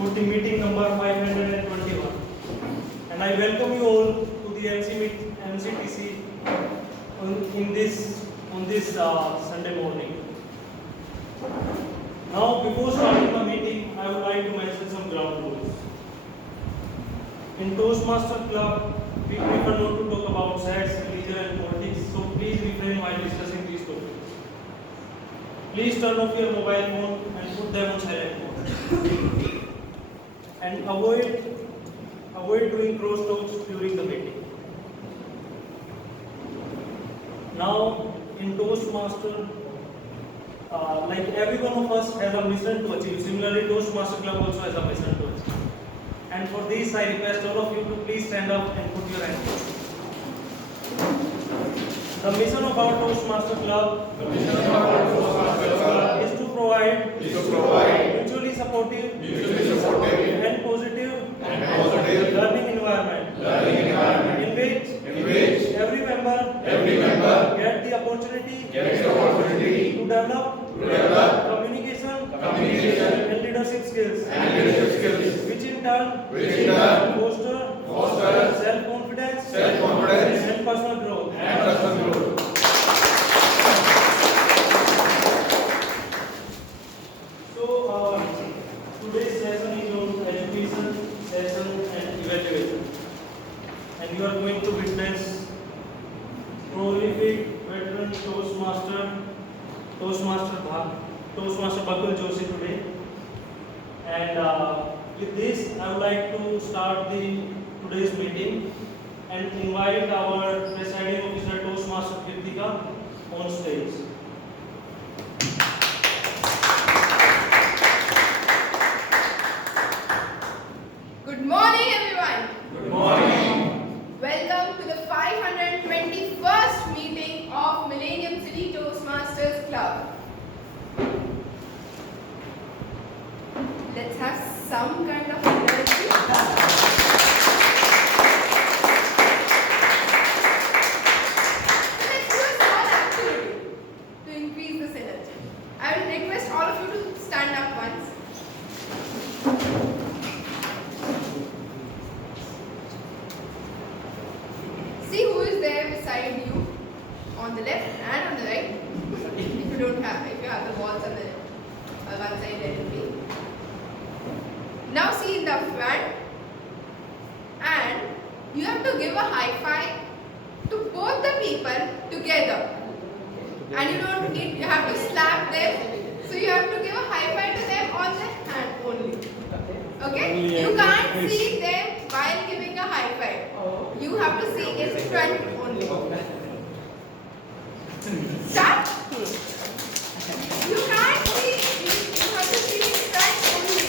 for the meeting number 521. And I welcome you all to the MCTC on this Sunday morning. Now, before starting the meeting, I would like to mention some ground rules. In Toastmaster Club, we prefer not to talk about sex, religion, and politics, so please refrain while discussing these topics. Please turn off your mobile phone and put them on silent mode. And avoid doing cross talks during the meeting. Now, in Toastmaster, like every one of us has a mission to achieve. Similarly, Toastmaster Club also has a mission to achieve. And for this, I request all of you to please stand up and put your hands up. The mission of our Toastmaster Club is to provide mutually supportive and positive learning environment in which every member get the opportunity to develop communication and leadership skills, which in turn foster self-confidence and personal growth. So, today's session is on education, session and evaluation. And you are going to witness prolific veteran Toastmaster Bakul Joshi today. And with this, I would like to start today's meeting and invite our presiding officer Toastmaster Kritika on stage. Good morning, everyone. Good morning. Welcome to the 521st meeting of Millennium City Toastmasters Club. Let's have some kind of energy. So let's do a small activity to increase this energy. I will request all of you to stand up once. See who is there beside you on the left and on the right. If you have the balls on the one side, let it be. Now see in the front, and you have to give a high five to both the people together. And you have to slap them. So you have to give a high five to them on the hand only. Okay? You can't see them while giving a high five. You have to see in front only. Start. You can't see. You have to see in front only.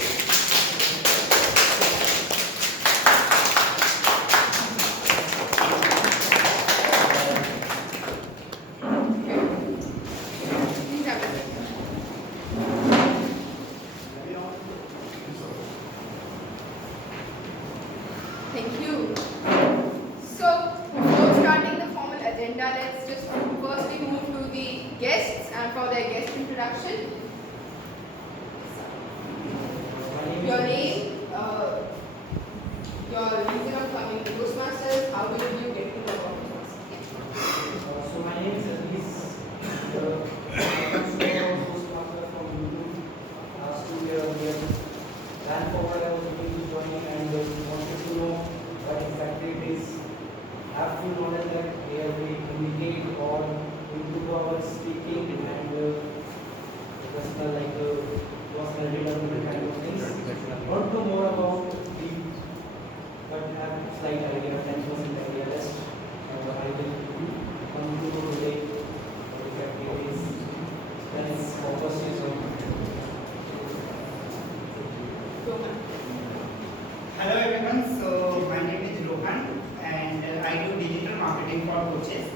Please have a seat. Thank you. So, before starting the formal agenda, let's just firstly move to the guests and for their guest introduction. Your name, your reason of coming to Toastmasters, how did you get to know about Toastmasters? So my name is Aziz. I come to Toastmaster from YouTube last 2 years. Ran forward, I was looking to join and wanted to know what exactly it is. Have full knowledge that where we communicate or improve our speaking and personal personal development kind of things. Want to know more about the but have slight idea, 10% idea less. I will come to relate what exactly it is. Then its focus is on. Rohan. Hello everyone, so my name is Rohan and I do digital marketing for coaches,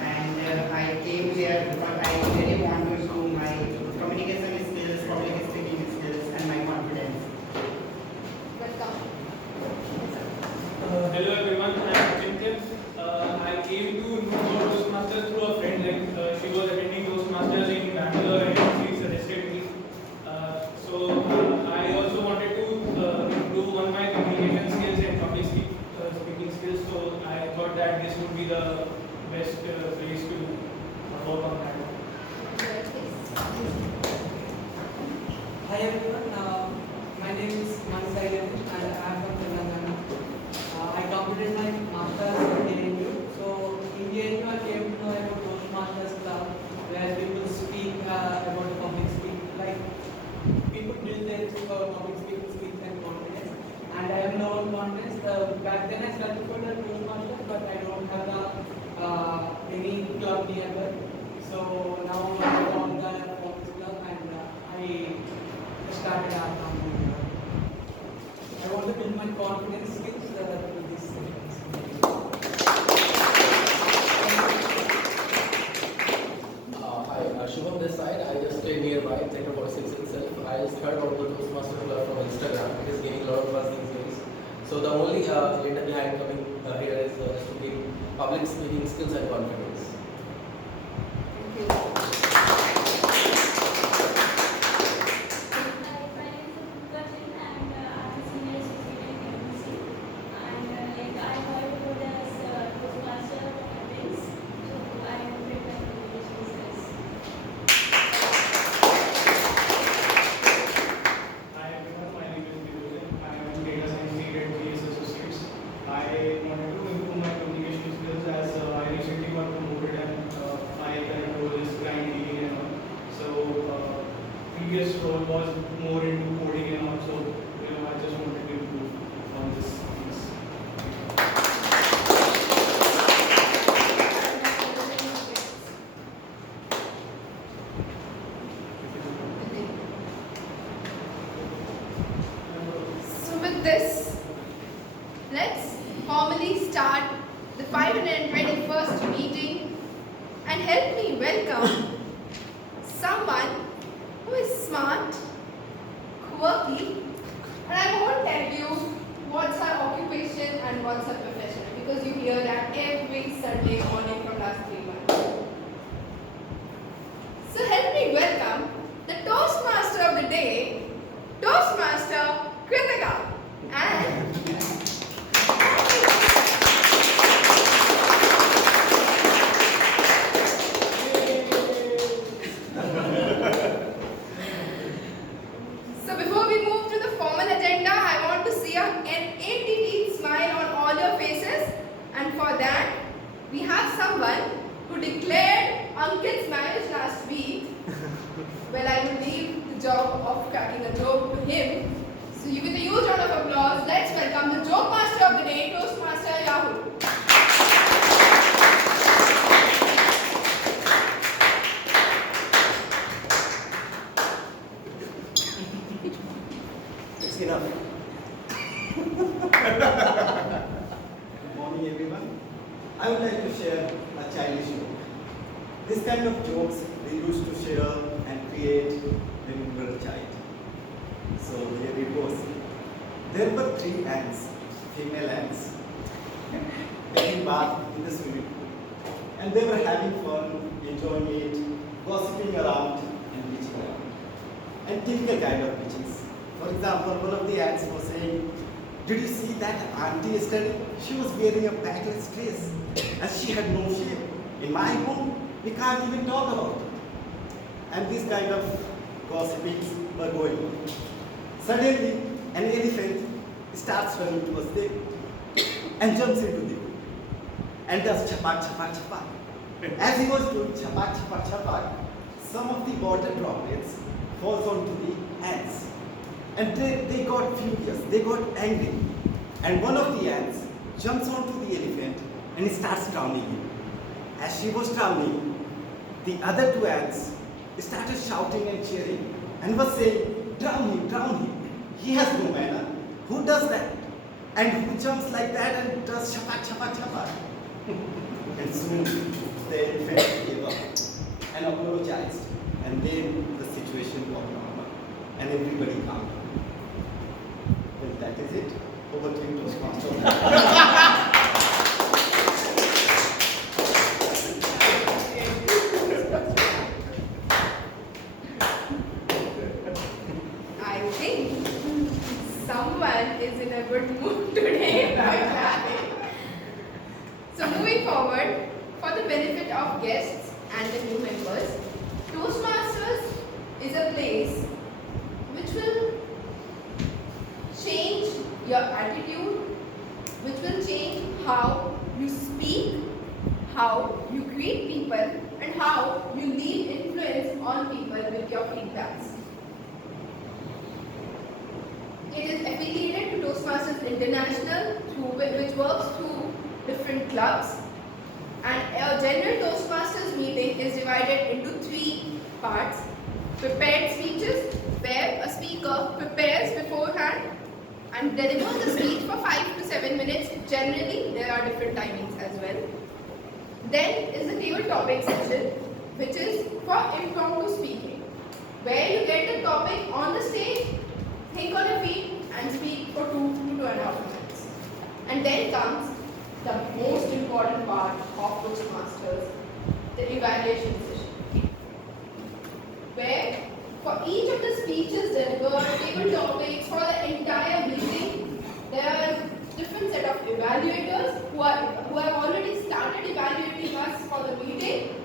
and I came here because I really want to improve my communication skills, public speaking skills and my confidence. Welcome. Hello everyone, I am Chintan. I came to know about Toastmasters through a friend. She was attending Toastmasters in Bangalore and she suggested me. So I also wanted to be the best place to work on that. Hi everyone, my name is Manis Ayyavan and I am from Telangana. I completed my master's in JNU. So in JNU I came to know about Toastmasters Club where people speak about public speaking, like people build their public speaking skills and confidence. And I have no confidence. Back then I started for the Toastmasters, but I don't have any club nearby. So now I have all the Office Club and I started art company. I want to build my confidence skills with this. Hi, Shubham this side. I just stay nearby, Sector 46 itself. I just heard about the Toastmaster Club from Instagram. It is gaining a lot of buzz these days. So the only agenda behind coming here is to gain public speaking skills and confidence. Hi everyone, my name is Virujan. I am data science lead at GS Associates. I wanted to improve my communication skills as I recently got promoted and my current role is client leading and all. So previous role was more into coding and all. So I just wanted to improve on this. So with this, let's formally start the 521st meeting and help me welcome someone who is smart, quirky, and I won't tell you what's her occupation and what's her profession because you hear that every Sunday morning from last 3 months. So help me welcome the Toastmaster of the day, Toastmaster Kritika. And so before we move to the formal agenda, I want to see an 80-teeth smile on all your faces. And for that, we have someone who declared Ankit's marriage last week. Well, I will leave the job of cracking a joke to him. So you with a huge round of applause, let's welcome the joke master of the day, Toastmaster Yahoo. It's enough. Good morning, everyone. I would like to share a childish joke. This kind of jokes we used to share and create when we were a child. So here it goes. There were 3 ants, female ants, taking bath in the swimming pool. And they were having fun, enjoying it, gossiping around and bitching around. And typical kind of bitches. For example, one of the ants was saying, "Did you see that auntie yesterday? She was wearing a backless dress and she had no shape. In my home, we can't even talk about it." And this kind of gossipings were going on. Suddenly, an elephant starts running towards them and jumps into the pool and does chapak, chapak, chapak. As he was doing chapak, chapak, chapak, some of the water droplets falls onto the ants. And they got furious, they got angry. And one of the ants jumps onto the elephant and starts drowning him. As she was drowning, the other 2 ants started shouting and cheering and was saying, "Drown him, drown him. He has no manner. Who does that? And who jumps like that and does chapak, chapak, chapak?" And soon the elephant gave up and apologized. And then the situation got normal and everybody calmed down. Well, that is it. Over to you, Toastmaster. I think someone is in a good mood today. So moving forward, for the benefit of guests and the new members, Toastmasters is a place which will change your attitude, which will change how you speak, how you greet people, and how you leave influence on people with your feedbacks. It is affiliated to Toastmasters International, which works through different clubs. And a general Toastmasters meeting is divided into 3 parts. Prepared speeches, where a speaker prepares beforehand and delivers a speech for 5 to 7 minutes. Generally, there are different timings as well. Then is the table topic section, which is for impromptu speaking, where you get the topic on the stage, think on your feet, and speak for 2 to 2.5 minutes. And then comes the most important part of Toastmasters, the evaluation session, where for each of the speeches delivered, table topics for the entire meeting, there are different set of evaluators who have already started evaluating us for the meeting,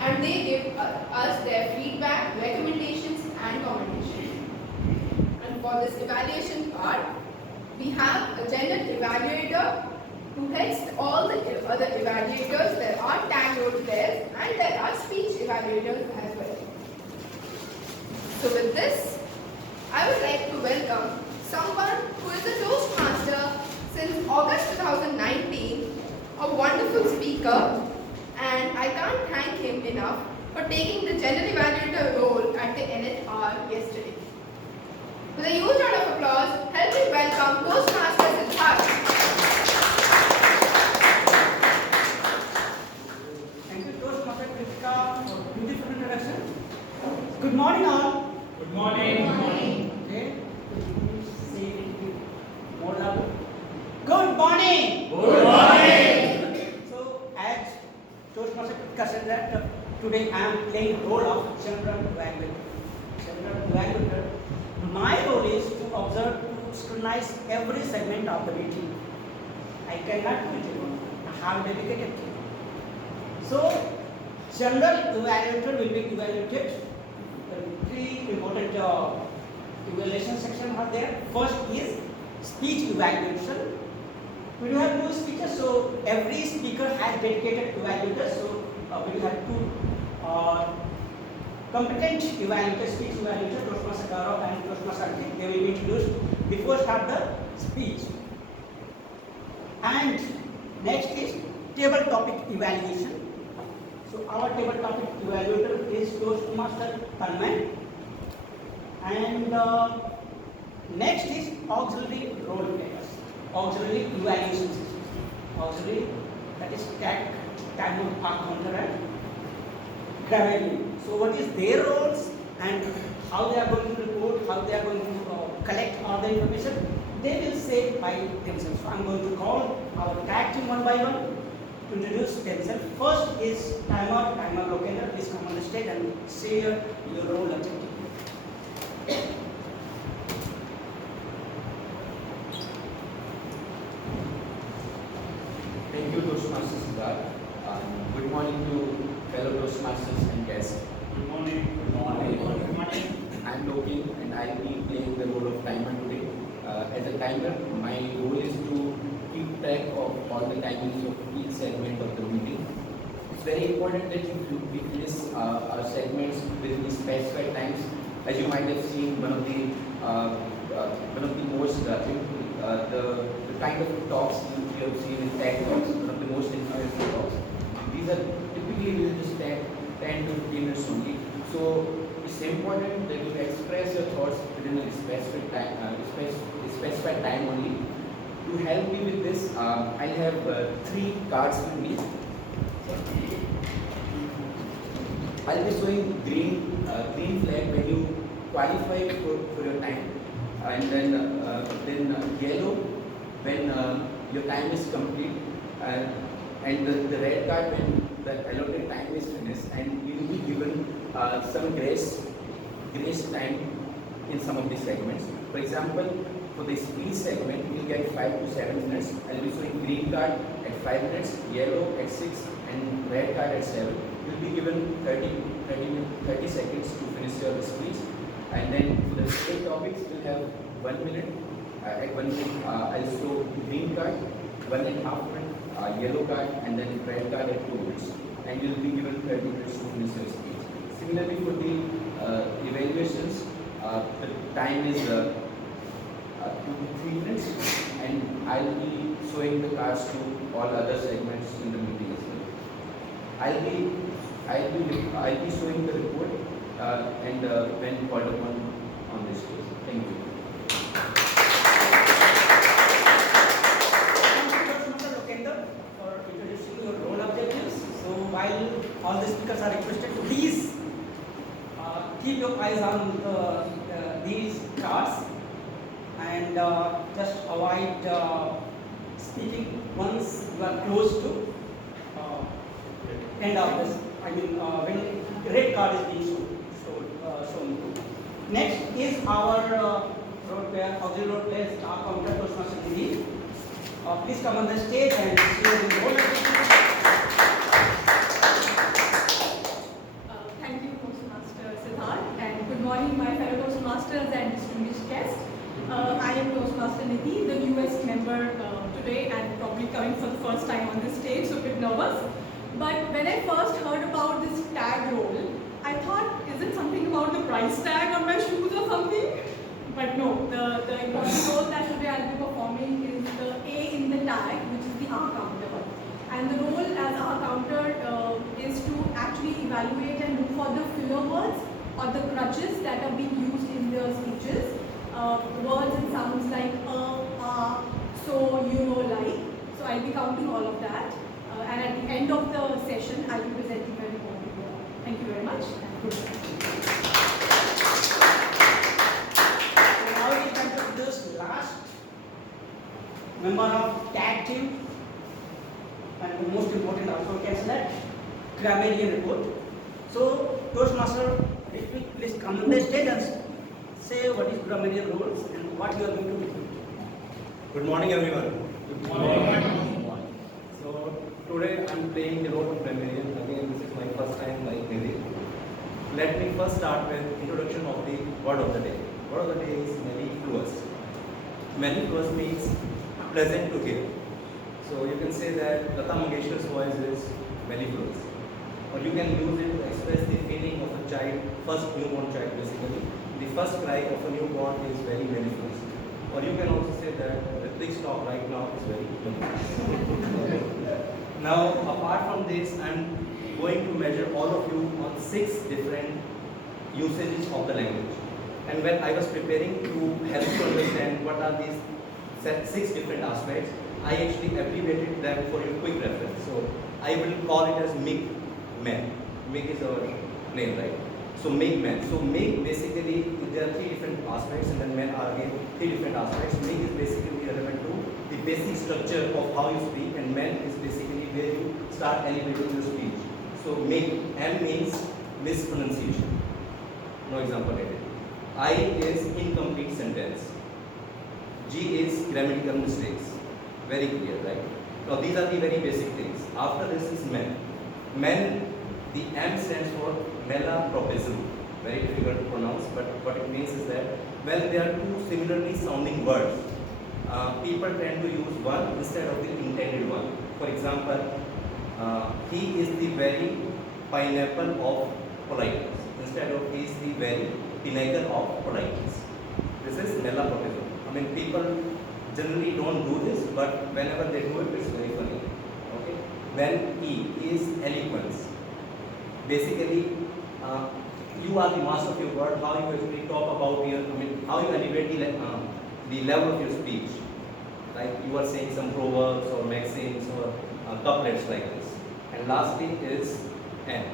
and they give us their feedback, recommendations, and commendations. And for this evaluation part, we have a general evaluator who heads all the other evaluators. There are tag role players and there are speech evaluators as well. So with this, I would like to welcome someone who is a Toastmaster since August 2019, a wonderful speaker, and I can't thank him enough for taking the general evaluator role at the NHR yesterday. With a huge round of applause, help me welcome Toastmasters Siddharth. Thank you, Toastmaster Kritika, for beautiful introduction. Good morning, all. Good morning. Okay. Say it a bit more louder. Good morning. Good morning. So, as Toastmaster Kritika said that today I am playing role of general evaluator. General evaluator. My role is to observe, to scrutinize every segment of the meeting. I cannot do it alone. I have a dedicated team. So, general evaluator will be evaluated. The 3 important evaluation sections are there. First is speech evaluation. We do have 2 speakers, so every speaker has dedicated evaluators. So, we do have 2 competent evaluators, speech evaluator, Toastmaster Gaurav and Toastmaster Ankit. They will be introduced before start the speech. And next is table topic evaluation. So our table topic evaluator is Toastmaster Tanmay. And next is auxiliary role players, auxiliary evaluation system. Auxiliary, that is time on counter and Gravely. So what is their roles and how they are going to report, how they are going to collect all the information, they will say by themselves. So I am going to call our tag team one by one to introduce themselves. First is Timer Lokendra. Please come on the stage and share your role objective. Thank you, Toastmasters Siddharth. Good morning to fellow Toastmasters and guests. Good morning. Good morning. I'm Lokin and I'll be playing the role of timer today. As a timer, my role is to keep track of all the timings of each segment of the meeting. It's very important that we finish our segments within the specified times. As you might have seen, one of the most the kind of talks you have seen in tech talks, one of the most influential talks. These are typically will just take 10 to 15 minutes only. So it's important that you express your thoughts within a specific time, specified time only. To help me with this, I have 3 cards with me. I'll be showing green flag when you qualify for your time, and then yellow when your time is complete, and the red card when the allotted time is finished, and you will be given some grace time in some of these segments. For example, For the speech segment, you will get 5 to 7 minutes. I will be showing green card at 5 minutes, yellow at 6, and red card at 7. You will be given 30 seconds to finish your speech. And then for the debate topics, you will have 1 minute. At 1 minute, I will show green card, 1.5 minute, yellow card, and then red card at 2 minutes. And you will be given 30 minutes to finish your speech. Similarly, for the evaluations, the time is 2 to 3 minutes, and I'll be showing the cards to all other segments in the meeting as well. I'll be showing the report and when called upon on this case. Thank you. Thank you, Mr. Lokender, for introducing your role objectives. So while all the speakers are requested to please keep your eyes on these cards and just avoid speaking once you are close to end of this. I mean, when red card is being shown. Next is our road player, auxiliary road player, star counter Toastmaster Nidhi. Please come on the stage and share the role. Thank you, Toastmaster Siddharth, and good morning, my fellow Toastmasters and distinguished guests. I am Toastmaster Nidhi, the newest member today, and probably coming for the first time on this stage, so a bit nervous. But when I first heard about this tag role, I thought, is it something about the price tag on my shoes or something? But no, the important role that today I'll be performing is the A in the tag, which is the R counter. And the role as R counter is to actually evaluate and look for the filler words or the crutches that are being used in the speeches. Words and sounds like so, you know, like. So I'll be counting all of that. And at the end of the session, I'll be presenting my report to you all. Thank you very much. So now we come to this last member of tag team, and the most important also we can say that grammarian report. So Toastmaster, please come on the stage and say what is grammarian rules and what you are going to do. Good morning, everyone. Good morning. So today I'm playing the role of grammarian. Again, this is my first time like Nidhi. Let me first start with introduction of the word of the day. Word of the day is mellifluous. Mellifluous means pleasant to hear. So you can say that Lata Mangeshkar's voice is mellifluous. Or you can use it to express the feeling of a child, first newborn child basically. The first cry of a newborn is very mellifluous. Or you can also say that the big stop right now is very mellifluous. Now, apart from this, I'm going to measure all of you on 6 different usages of the language. And when I was preparing to help you understand what are these 6 different aspects, I actually abbreviated them for your quick reference. So I will call it as MIG men. MIG is our name, right? So MIG men. So MIG basically, there are 3 different aspects, and then men are again 3 different aspects. MIG is basically relevant to the basic structure of how you speak, and men is basically where you start elevating your speech. So MIG, M means mispronunciation. No example needed. I is incomplete sentence. G is grammatical mistakes. Very clear, right? Now these are the very basic things. After this is men. Men, the M stands for malapropism. Very difficult to pronounce, but what it means is that when there are 2 similarly sounding words, people tend to use one instead of the intended one. For example, he is the very pineapple of politeness instead of he is the very pinnacle of politeness. This is malapropism. I mean, people generally don't do this, but whenever they do it, it's very funny. Okay. When E is eloquence. Basically, you are the master of your word. How you actually talk about your, how you elevate the level of your speech. Like you are saying some proverbs or maxims or couplets like this. And lastly is N.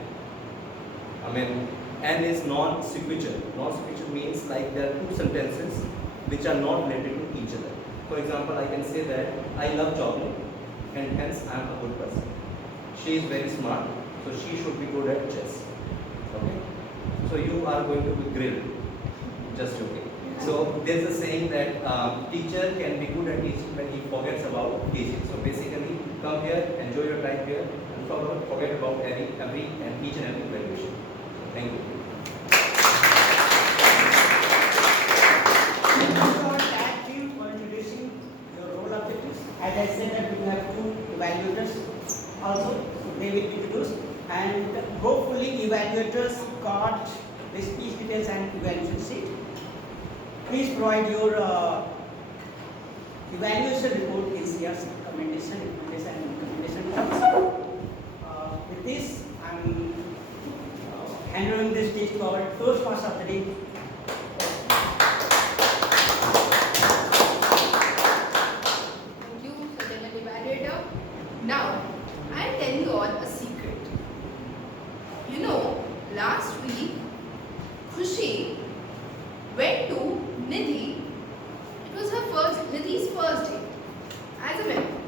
N is non-sequitur. Non-sequitur means like there are 2 sentences which are not related to each other. For example, I can say that I love chocolate and hence I am a good person. She is very smart, so she should be good at chess. Okay? So you are going to be grilled. Just joking. So there's a saying that teacher can be good at teaching when he forgets about teaching. So basically, come here, enjoy your time here, and forget about every and each and every evaluation. Thank you. Our tag team for introducing your role objectives. As I said that we have two evaluators also, so they will be introduced, and hopefully evaluators got the speech details and evaluation sheet. Please provide your evaluation report in CRC recommendation terms. With this, I'm handing this stage to our Toastmaster of the day. Thank you, Sajan Evaluator. Now, I'll tell you all a secret. You know, last week, Khushi went to Nidhi. It was Nidhi's first day as a member.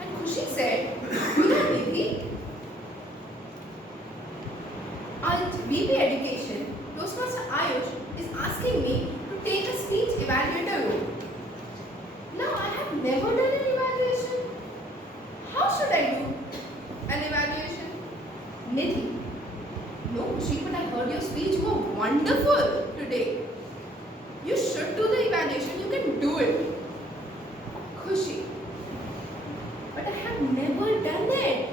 And Khushi said, you know Nidhi, at VP Education, Toastmaster Ayush is asking me to take a speech evaluator role. Now, I have never done an evaluation. How should I do an evaluation? Nidhi, no, Khushi, but I heard your speech. You were wonderful today. You should do the evaluation. You can do it. Khushi, but I have never done it.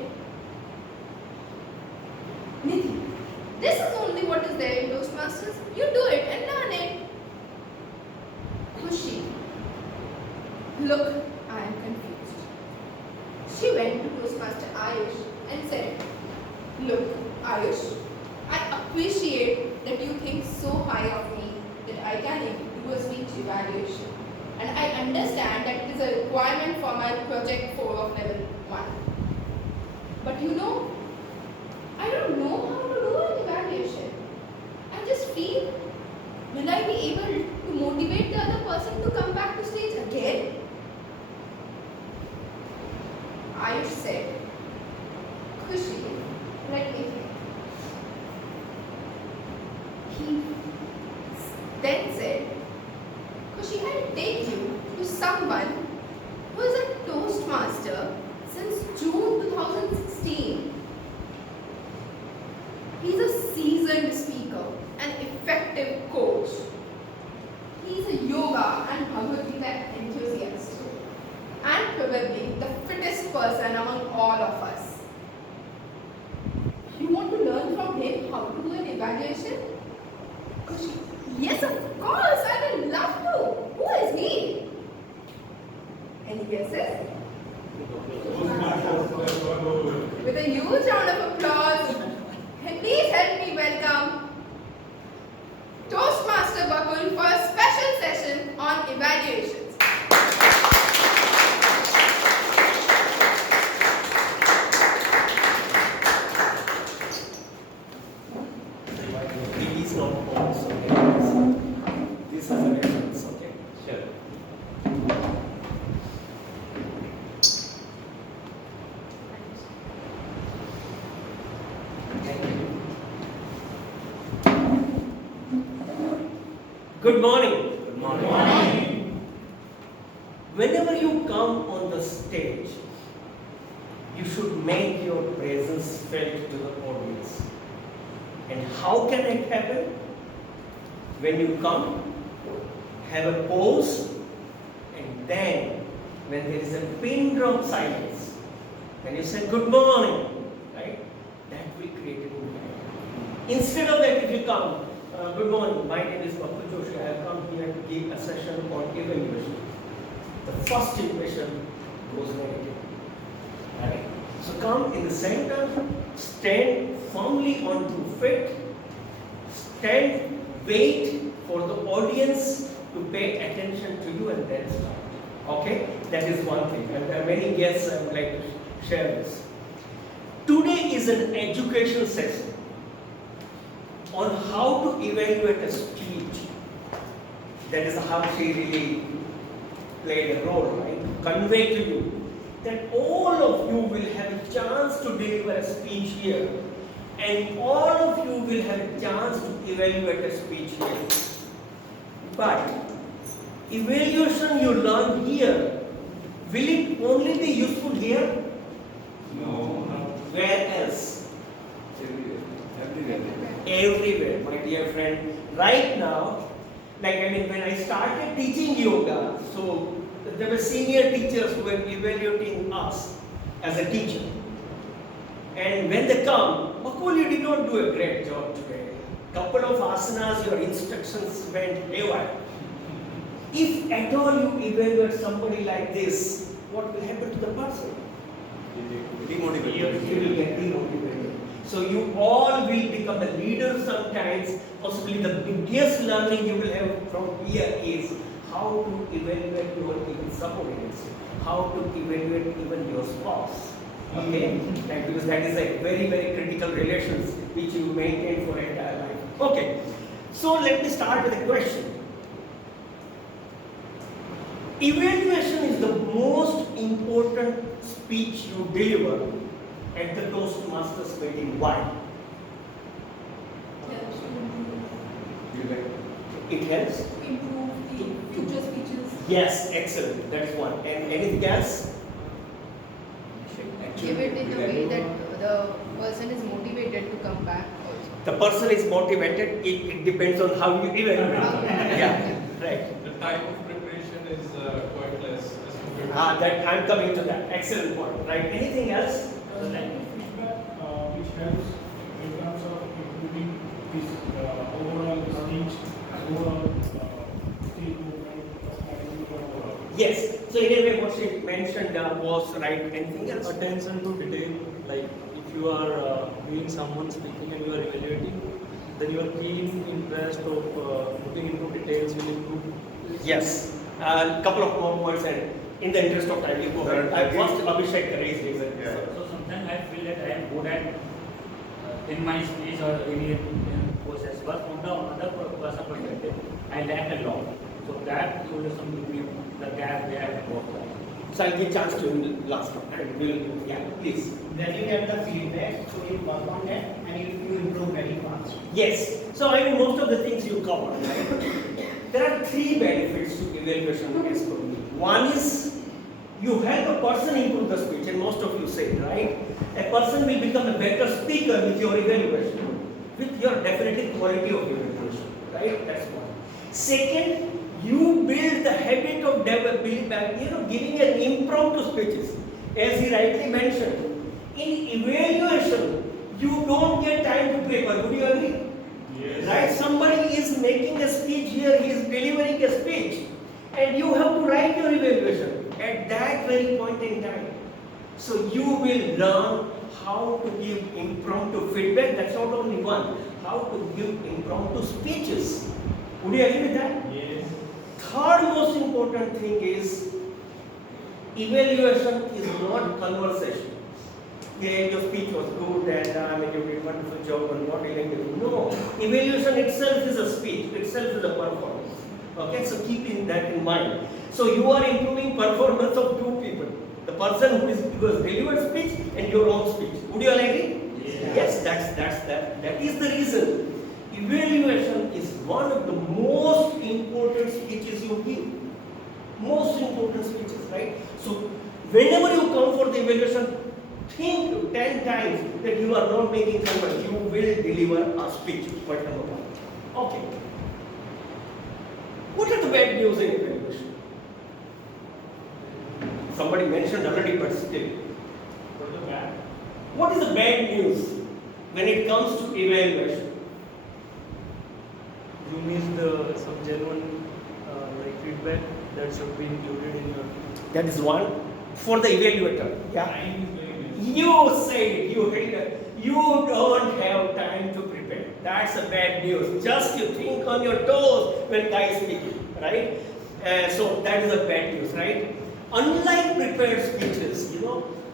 Nidhi, this is only what is there in Toastmasters. You do it and learn it. Khushi, look, I am confused. She went to Toastmaster Ayush and said, look, Ayush, I appreciate that you think so high of me that I can do a speech evaluation. And I understand that it is a requirement for my project 4 of level 1. But you know, I don't know how to do an evaluation. I just feel, will I be able to motivate the other person to come back to stage again? Ayush said, Khushi, let me think. He then said, Khushi, I'll take you to someone who is a Toastmaster since June 2016. He's a seasoned speaker, an effective coach. He's a yoga and Bhagavad Gita enthusiast, and probably the fittest person among all of us. You want to learn from him how to do an evaluation? Khushi, yes, of course, I will love to. Who is he? Any guesses? With a huge round of applause, please help me welcome Toastmaster Bakul for a special session on evaluations. Please not pause, okay? These are the reasons, okay? Sure. Thank you. Good morning. Good morning. Whenever you come on the stage, you should make your presence felt to the audience. And how can it happen? When you come, have a pause, and then when there is a pin drop silence, then you say good morning, right? That will create a good impact. Instead of that, if you come, good morning, my name is Dr. Joshi, I have come here to give a session on evaluation. The first impression goes negative. Right? So come in the center, stand firmly on 2 feet, stand, wait for the audience to pay attention to you and then start. Okay? That is one thing. And there are many guests I would like to share this. Today is an educational session on how to evaluate a speech. That is how she really played a role, right? Convey to you that all of you will have a chance to deliver a speech here, and all of you will have a chance to evaluate a speech here. But evaluation you learn here, will it only be useful here? No. Where else? Everywhere. Everywhere, my dear friend. Right now, when I started teaching yoga, so there were senior teachers who were evaluating us as a teacher. And when they come, Makul, you did not do a great job today. Couple of asanas, your instructions went haywire. If at all you evaluate somebody like this, what will happen to the person? Demotivated. You will get demotivated. So you all will become the leaders sometimes. Possibly the biggest learning you will have from here is how to evaluate your even subordinates, how to evaluate even your spouse. Okay? Because that is a very, very critical relations which you maintain for entire life. Okay. So let me start with a question. Evaluation is the most important speech you deliver at the Toastmasters meeting. Why? It helps? Improve the future speeches. Yes, excellent. That's one. And anything else? Give it in a way that the person is motivated to come back also. The person is motivated. It depends on how you evaluate. Yeah, right. The type of preparation is quite less as compared to That I'm coming to that. Excellent point. Right. Anything else? like feedback which helps in terms of improving this overall speech, overall stage movement, personality overall. Yes. So in a way, what she mentioned was right. Anything else? Attention to detail, like if you are doing someone speaking and you are evaluating, then your keen interest of looking into details will improve. Yes. Couple of more words, and in the interest of time, you go ahead. I first Abhishek raised his hand. So sometimes I feel that I am good at in my speech or in process, but from the other person perspective, I lack a lot. So that is something the gap where I have worked on. So I'll give chance to him last time. And we'll, yeah, please. Then you get the feedback, so you work on that and you improve very fast. Yes. So most of the things you covered, right? There are three benefits to evaluation as per me. One is you help a person improve the speech, and most of you say, right? A person will become a better speaker with your evaluation, with your definite quality of evaluation, right? That's one. Second, you build the habit of giving an impromptu speeches. As he rightly mentioned, in evaluation, you don't get time to prepare. Would you agree? Yes. Right? Somebody is making a speech here, he is delivering a speech, and you have to write your evaluation at that very point in time. So you will learn how to give impromptu feedback. That's not only one. How to give impromptu speeches. Would you agree with that? Yes. Third most important thing is evaluation is not conversation. Yeah, your speech was good and you did a wonderful job on body language. No, evaluation itself is a speech, itself is a performance. Okay, so keeping that in mind. So you are improving performance of two people. The person who has delivered speech and your own speech. Would you all agree? Yes, that is the reason. Evaluation is one of the most important speeches you give. Most important speeches, right? So whenever you come for the evaluation, think 10 times that you are not making fun, you will deliver a speech. Point number one. Okay. What are the bad news in evaluation? Somebody mentioned already, but still. What is the bad? What is the bad news when it comes to evaluation? You missed some genuine feedback that should be included in your. That is one. For the evaluator. Yeah. Time is very less. You said you don't have time to prepare. That's a bad news. Just you think on your toes when guy is speaking, right? So that is a bad news, right? Unlike prepared speeches,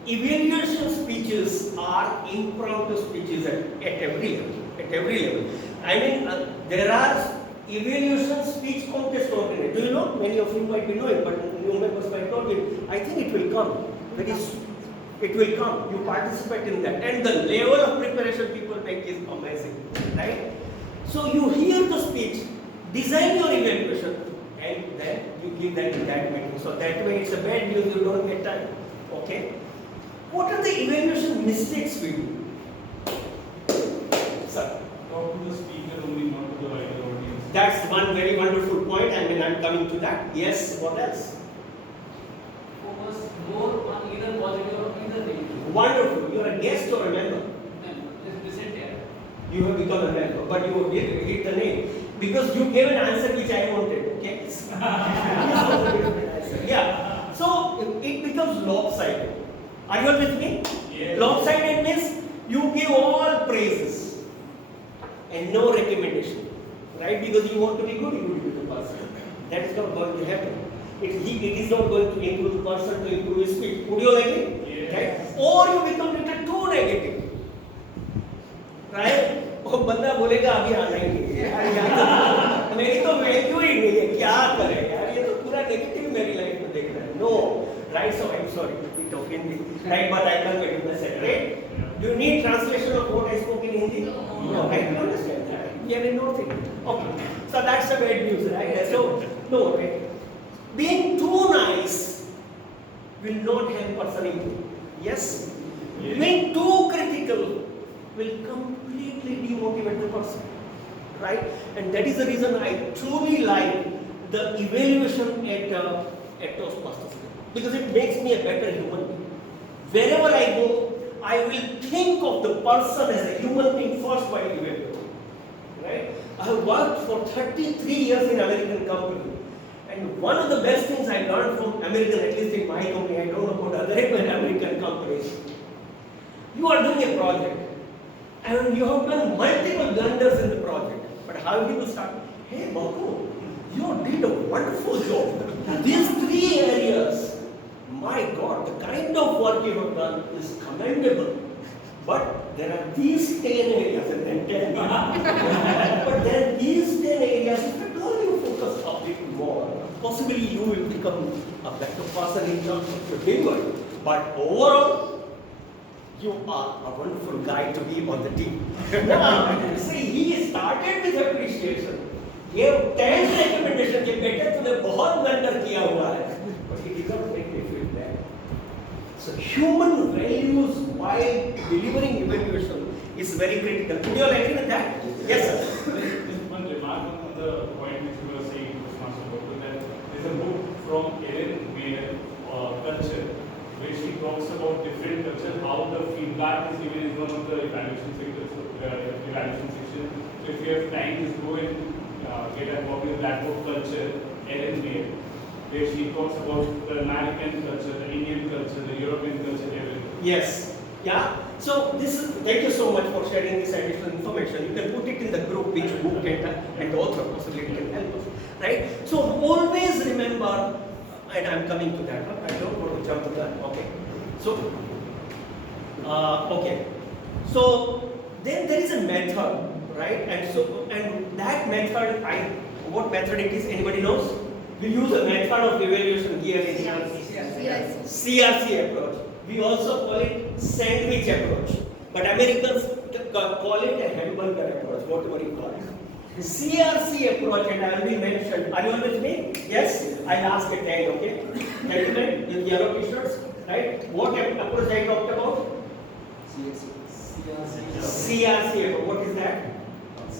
evaluation speeches are impromptu speeches at every level. At every level. I mean, there are evaluation speech contest organized. Do you know? Many of you might be knowing, but new members might not be. I think it will come very soon. It will come. You participate in that. And the level of preparation people make is amazing. Right? So you hear the speech, design your evaluation, and then you give that in that meeting. So that way it's a bad news, you don't get time. Okay? What are the evaluation mistakes we do? Sir? Talk to the speaker only, not to the wider audience. That's one very wonderful point. I mean, I'm coming to that. Yes, what else? Focus more on either positive or either negative. Wonderful. You're a guest or a member? Just listen there. You have become a member, but you did hit the name. Because you gave an answer which I wanted, okay? Yeah. So it becomes lopsided. Are you all with me? Yes. Lopsided means you give all praises and no recommendation, right? Because you want to be good with the person. That is not going to happen. It is not going to improve the person to improve his speech. Would you like it? Yes. Right? Or you become little too negative, right? वो बंदा बोलेगा अभी आना ही नहीं है मेरी तो value ही नहीं है क्या करें यार ये तो पूरा नेगेटिव मेरी लाइफ में देख रहा है no right so I am sorry it offend me right but I can get the set right do you need translation of what I spoke in Hindi no I can understand that we are in no thing okay so that's the bad news right so no being too nice will not help person improve yes being too critical will completely demotivate the person, right? And that is the reason I truly like the evaluation at Toastmasters because it makes me a better human being. Wherever I go, I will think of the person as a human being first while evaluating, right? I have worked for 33 years in American company. And one of the best things I learned from American, at least in my company, I don't know about other American companies. You are doing a project. And you have done multiple blunders in the project. But how do you start? Hey, Baku, you did a wonderful job. These 3 areas, my God, the kind of work you have done is commendable. But there are these 10 areas and then 10. But there are these 10 areas, if at all you focus a bit more, possibly you will become a better person in terms of your teamwork. But overall, you are a wonderful guy to be on the team. See, he started with appreciation. Gave 10 recommendations कि बेटे तूने बहुत बंदर किया हुआ है. But he did not make me feel bad. So human values while delivering evaluation is very critical. Do you all agree with that? Yes, sir. One remark on the point which you were saying, Toastmaster Gokul, that there's a book from Ellen Mayer, Culture, where she talks about different cultures, how the feedback is given in one of the evaluation sections. So if you have time, just go and get a copy of that book, Culture, Ellen Mayer, where she talks about the American culture, the Indian culture, the European culture, everything. Yes. Yeah. So this is. Thank you so much for sharing this additional information. You can put it in the group which book and the author possibly can help us. Right. So always remember. And I'm coming to that. I don't want to jump to that. Okay. So, okay. So then there is a method, right? And that method, what method it is? Anybody knows? We use a method of evaluation here in CRC approach. We also call it sandwich approach. But Americans call it a hamburger approach, whatever you call it. CRC approach, and I already mentioned. Are you all with me? Yes? I'll ask at the end, okay? Gentlemen with yellow t-shirts, right? What approach I talked about? CRC approach. What is that?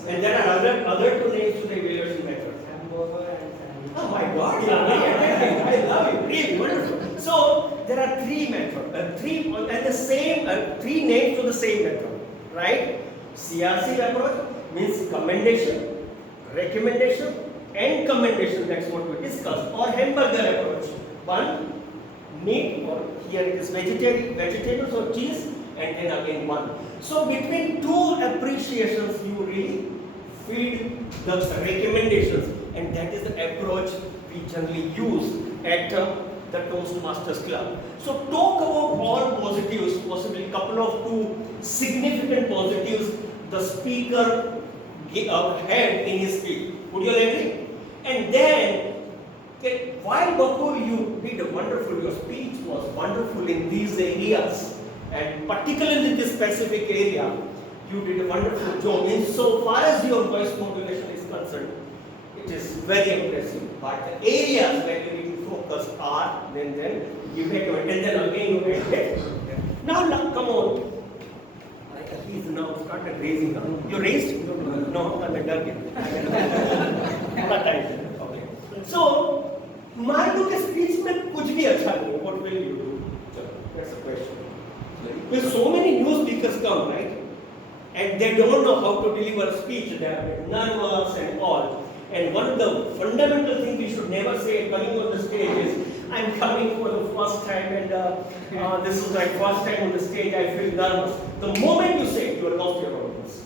And there are other 2 names to the evaluation methods. Oh my God, you are very attentive. I love it. Really wonderful. So there are 3 methods, 3 names to the same method, right? CRC approach means commendation, recommendation, and commendation. That's what we discussed. Or hamburger approach. 1 meat, or here it is vegetables or cheese, and then again 1. So between 2 appreciations, you really feed the recommendations, and that is the approach we generally use at the Toastmasters Club. So talk about all positives, possibly a couple of 2 significant positives the speaker had in his speech. Would you all agree? And then, while Bakul, you did a wonderful, your speech was wonderful in these areas, and particularly this specific area, you did a wonderful job. In so far as your voice modulation is concerned, it is very impressive. But the areas where you need to focus are, then you make your and then again you make it. Now, come on. He's now started raising up. You raised? No, I'm a ducking. Okay. So, मार्गों के speech में कुछ भी अच्छा नहीं. What will you do? That's the question. Because so many new speakers come, right? And they don't know how to deliver a speech. They are nervous and all. And one of the fundamental things we should never say coming on the stage is, I'm coming for the first time and this is my first time on the stage, I feel nervous. The moment you say it, you are lost your audience.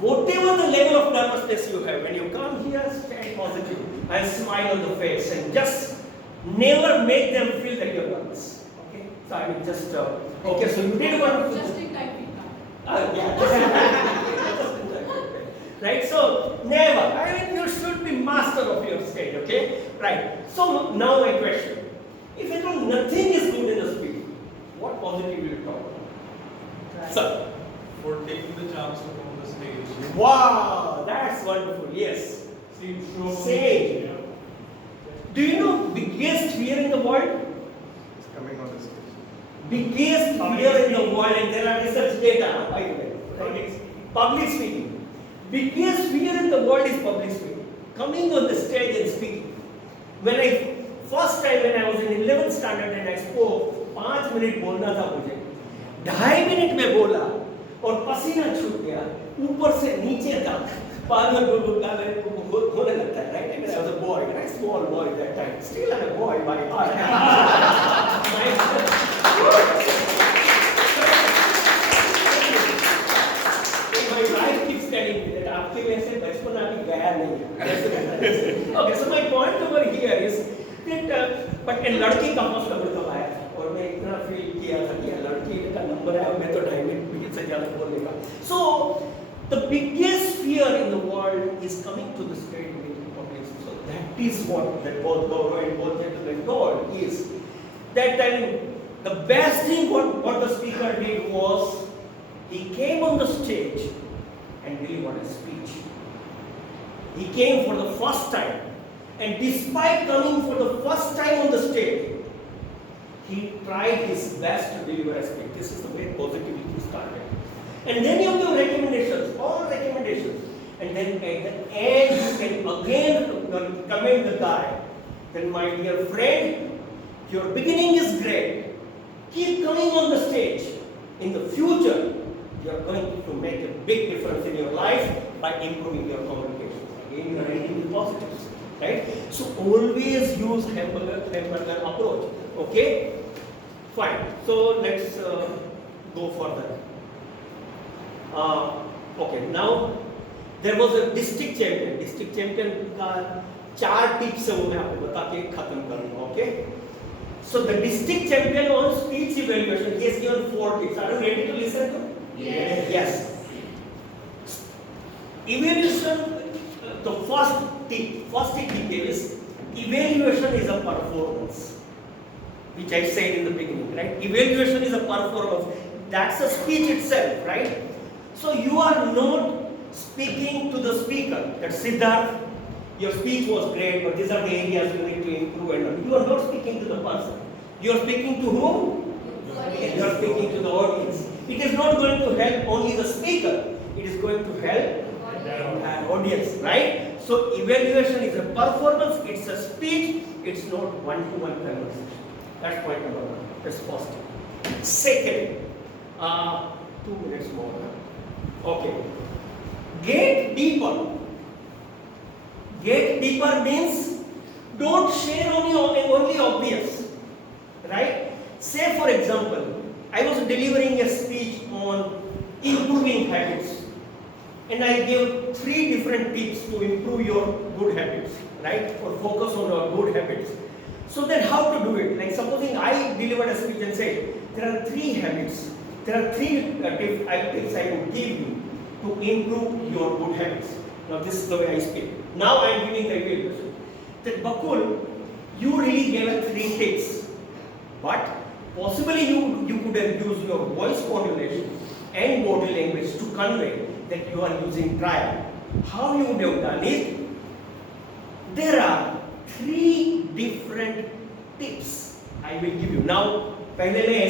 Whatever the level of nervousness you have, when you come here, stand positive and smile on the face and just never make them feel that you're nervous. Okay? So I mean just, okay, so you did one. Just in time feedback. Right? So, never. I mean, you should be master of your stage, okay? Right. So, now my question. If at all nothing is good in the speech, what positive will you talk about? Sir? For taking the chance to come on the stage. Wow, that's wonderful. Yes. Same. Do you know biggest fear in the world? It's coming on the stage. Biggest fear in the world, and there are research data, by the way. Right? Public speaking. Biggest fear in the world is public speaking. Coming on the stage and speaking. First time when I was in 11th standard and I spoke, 5 minutes बोलना था मुझे. 2.5 minute में बोला और पसीना छूट गया, ऊपर से नीचे तक. बाद में होने लगता है, right? I mean, I was a boy, a small boy at that time. Still I'm a boy by heart. My wife keeps telling me that आपके में से बचपन अभी गया नहीं. Okay, so my point over here is that but a लड़की का first number कब आया था और मैं इतना फील किया था कि लड़की का नंबर आया और मैं तो 2.5 मिनट से ज़्यादा बोलने का. So the biggest fear in the world is coming to the stage meeting public. So that is what that both Gaurav and both gentlemen told is that the best thing what the speaker did was he came on the stage and delivered a speech. He came for the first time, and despite coming for the first time on the stage, he tried his best to deliver a speech. This is the way positivity started. And then you have your recommendations, all recommendations. And then at the end, you can again commend the guy. Then my dear friend, your beginning is great. Keep coming on the stage. In the future, you are going to make a big difference in your life by improving your communication. Again, you are reading the positives, right? So always use hamburger approach. Okay? Fine. So let's go further. Okay, now there was a district champion. District champion का 4 tips है वो मैं आपको बता के खत्म करूँगा. Okay? So the district champion on speech evaluation, he has given 4 tips. Are you ready to listen to? Yes. Yes. Evaluation, the first tip he gave is evaluation is a performance, which I said in the beginning, right? Evaluation is a performance. That's a speech itself, right? So you are not speaking to the speaker that Siddharth, your speech was great, but these are the areas you need to improve. And you are not speaking to the person. You are speaking to whom? You are speaking to the audience. It is not going to help only the speaker. It is going to help an audience, right? So evaluation is a performance. It's a speech. It's not one-to-one conversation. That's point number 1. That's first. Second, 2 minutes more. Okay. Get deeper. Get deeper means don't share only obvious. Right? Say for example, I was delivering a speech on improving habits. And I gave 3 different tips to improve your good habits. Right? Or focus on your good habits. So then how to do it? Like supposing I delivered a speech and said, there are 3 habits. There are 3 tips I would give you to improve your good habits. Now this is the way I speak. Now I am giving the evaluation. That Bakul, you really gave 3 tips. But possibly you could have used your voice modulation and body language to convey that you are using trial. How you would have done it? there are 3 different tips I will give you. Now, पहले मैं